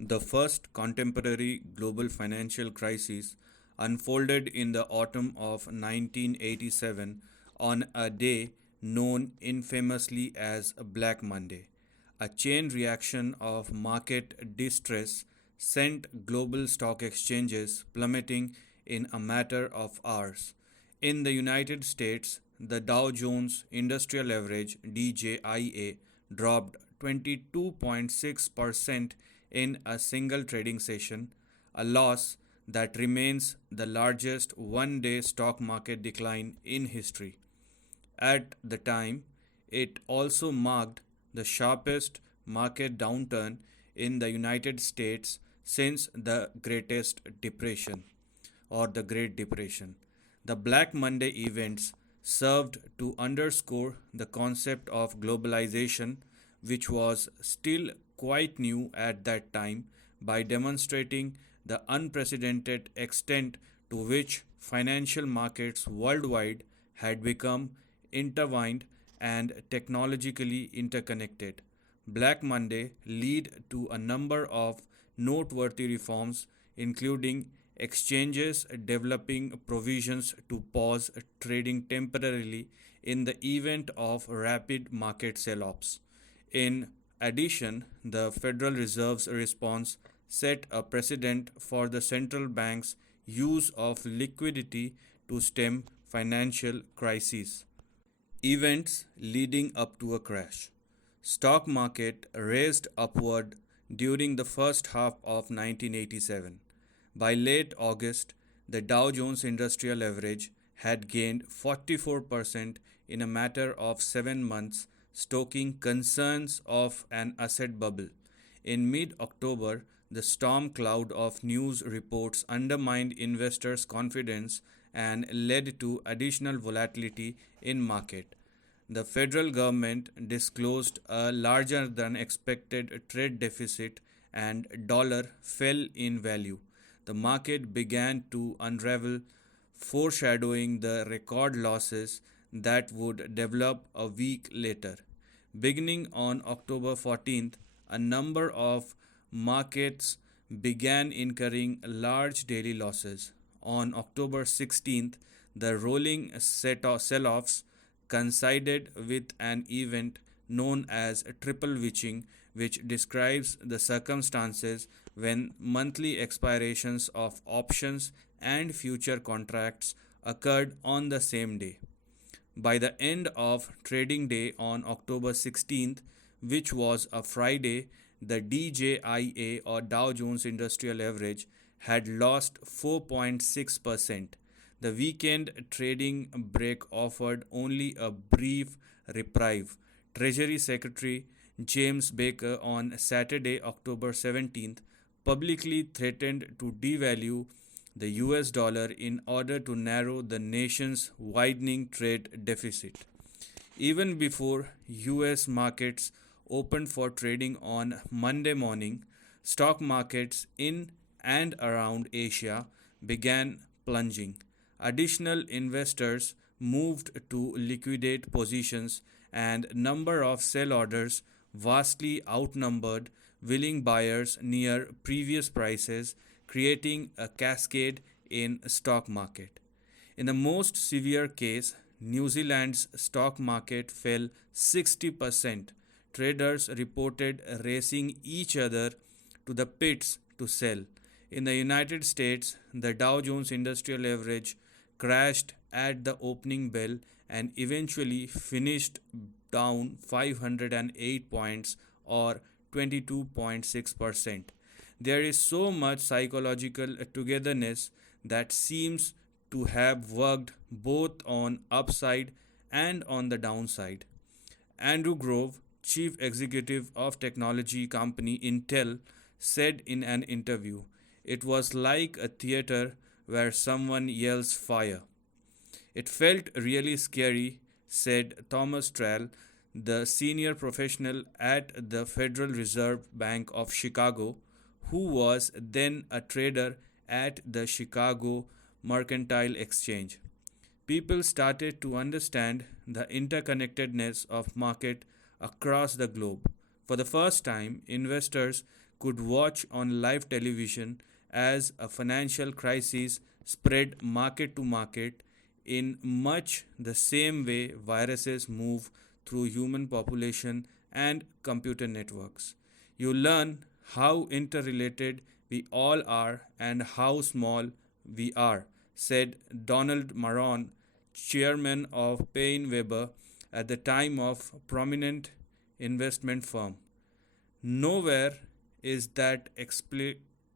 The first contemporary global financial crisis unfolded in the autumn of 1987 on a day known infamously as Black Monday. A chain reaction of market distress sent global stock exchanges plummeting in a matter of hours. In the United States, the Dow Jones Industrial Average (DJIA) dropped 22.6% in a single trading session, a loss that remains the largest one-day stock market decline in history. At the time, it also marked the sharpest market downturn in the United States since the Greatest Depression or the Great Depression. The Black Monday events served to underscore the concept of globalization, which was still quite new at that time, by demonstrating the unprecedented extent to which financial markets worldwide had become intertwined and technologically interconnected. Black Monday led to a number of noteworthy reforms, including exchanges developing provisions to pause trading temporarily in the event of rapid market sell-offs. In addition, the Federal Reserve's response set a precedent for the central bank's use of liquidity to stem financial crises. Events leading up to a crash. Stock market raced upward during the first half of 1987. By late August, the Dow Jones Industrial Average had gained 44% in a matter of 7 months, stoking concerns of an asset bubble. In mid October, the storm cloud of news reports undermined investors' confidence and led to additional volatility in market. The federal government disclosed a larger than expected trade deficit and dollar fell in value. The market began to unravel, foreshadowing the record losses that would develop a week later. Beginning on October 14th, a number of markets began incurring large daily losses. On October 16th, the rolling sell-offs coincided with an event known as triple witching, which describes the circumstances when monthly expirations of options and future contracts occurred on the same day. By the end of trading day on October 16th, which was a Friday, the DJIA or Dow Jones Industrial Average had lost 4.6%. The weekend trading break offered only a brief reprieve. Treasury Secretary James Baker on Saturday, October 17th, publicly threatened to devalue the US dollar in order to narrow the nation's widening trade deficit. Even before US markets opened for trading on Monday morning, stock markets in and around Asia began plunging. Additional investors moved to liquidate positions and number of sell orders vastly outnumbered willing buyers near previous prices, creating a cascade in stock market. In the most severe case, New Zealand's stock market fell 60%. Traders reported racing each other to the pits to sell. In the United States, the Dow Jones Industrial Average crashed at the opening bell and eventually finished down 508 points or 22.6%. There is so much psychological togetherness that seems to have worked both on upside and on the downside. Andrew Grove, chief executive of technology company Intel, said in an interview, "It was like a theater where someone yells fire." "It felt really scary," said Thomas Trall, the senior professional at the Federal Reserve Bank of Chicago, who was then a trader at the Chicago Mercantile Exchange. People started to understand the interconnectedness of market across the globe. For the first time, investors could watch on live television as a financial crisis spread market to market in much the same way viruses move through human population and computer networks. You learn how interrelated we all are and how small we are, said Donald Maron, chairman of Payne Weber at the time of prominent investment firm. Nowhere is that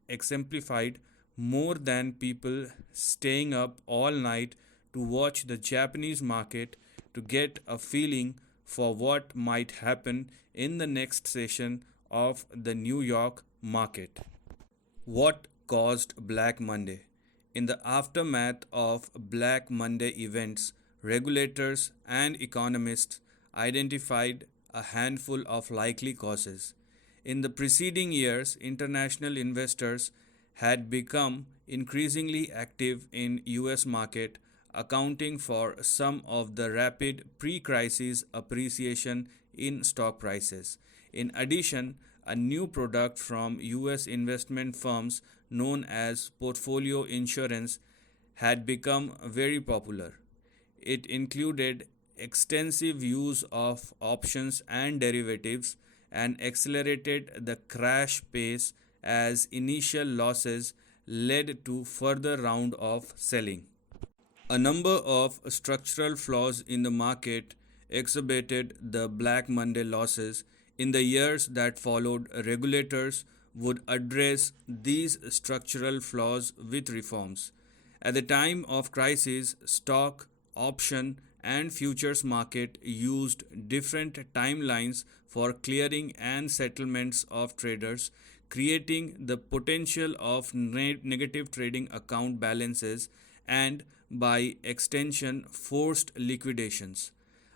exemplified more than people staying up all night to watch the Japanese market to get a feeling for what might happen in the next session of the New York market. What caused Black Monday? In the aftermath of Black Monday events, regulators and economists identified a handful of likely causes. In the preceding years, international investors had become increasingly active in US market, accounting for some of the rapid pre-crisis appreciation in stock prices. In addition, a new product from US investment firms known as portfolio insurance had become very popular. It included extensive use of options and derivatives and accelerated the crash pace as initial losses led to further round of selling. A number of structural flaws in the market exacerbated the Black Monday losses. In the years that followed, regulators would address these structural flaws with reforms. At the time of crisis, stock, option, and futures market used different timelines for clearing and settlements of traders, creating the potential of negative trading account balances and, by extension, forced liquidations.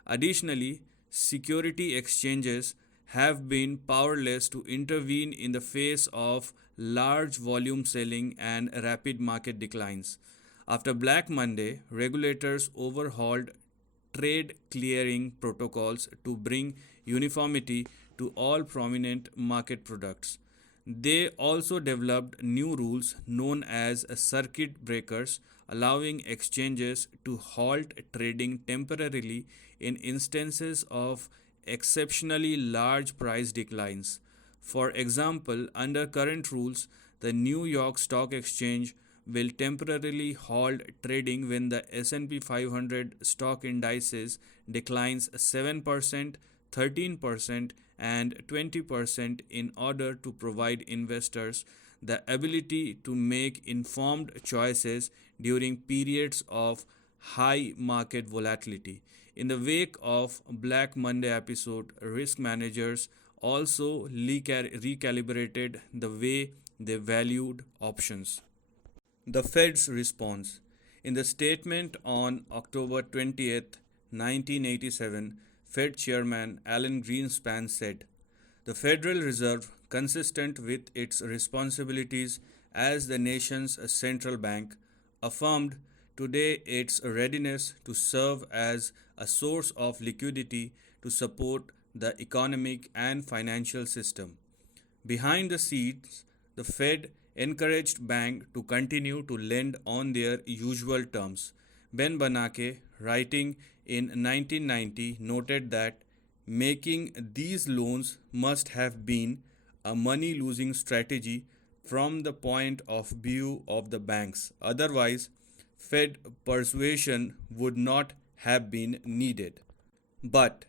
Additionally, security exchanges have been powerless to intervene in the face of large volume selling and rapid market declines. After Black Monday, regulators overhauled trade clearing protocols to bring uniformity to all prominent market products. They also developed new rules known as circuit breakers, allowing exchanges to halt trading temporarily in instances of exceptionally large price declines. For example, under current rules, the New York Stock Exchange will temporarily halt trading when the S&P 500 stock indices declines 7%, 13%, and 20% in order to provide investors the ability to make informed choices during periods of high market volatility. In the wake of Black Monday episode, risk managers also recalibrated the way they valued options. The Fed's response. In the statement on October 20th, 1987, Fed Chairman Alan Greenspan said, "The Federal Reserve, consistent with its responsibilities as the nation's central bank, affirmed today its readiness to serve as a source of liquidity to support the economic and financial system." Behind the scenes, the Fed encouraged banks to continue to lend on their usual terms. Ben Bernanke, writing in 1990, noted that making these loans must have been a money-losing strategy from the point of view of the banks. Otherwise, Fed persuasion would not have been needed. But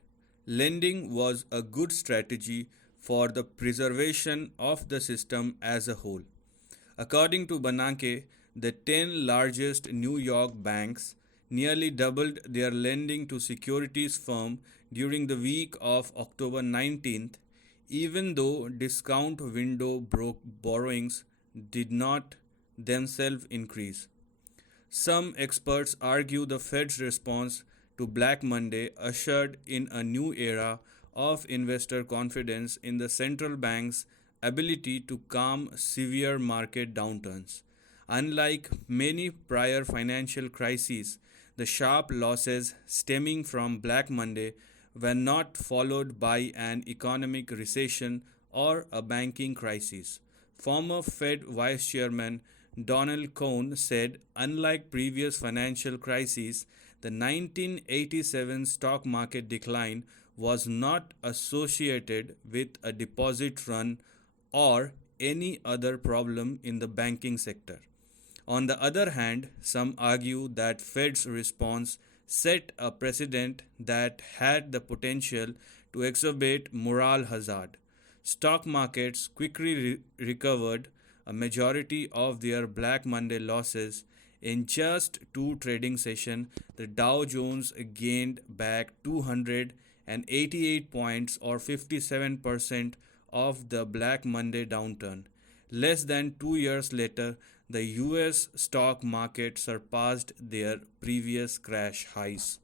lending was a good strategy for the preservation of the system as a whole. According to Bernanke, the 10 largest New York banks nearly doubled their lending to securities firms during the week of October 19th, even though discount window borrowings did not themselves increase. Some experts argue the Fed's response to Black Monday ushered in a new era of investor confidence in the central bank's ability to calm severe market downturns. Unlike many prior financial crises, the sharp losses stemming from Black Monday were not followed by an economic recession or a banking crisis. Former Fed Vice Chairman Donald Cohn said, unlike previous financial crises, the 1987 stock market decline was not associated with a deposit run or any other problem in the banking sector. On the other hand, some argue that Fed's response set a precedent that had the potential to exacerbate moral hazard. Stock markets quickly recovered a majority of their Black Monday losses. In just two trading sessions, the Dow Jones gained back 288 points or 57% of the Black Monday downturn. Less than 2 years later, the US stock market surpassed their previous crash highs.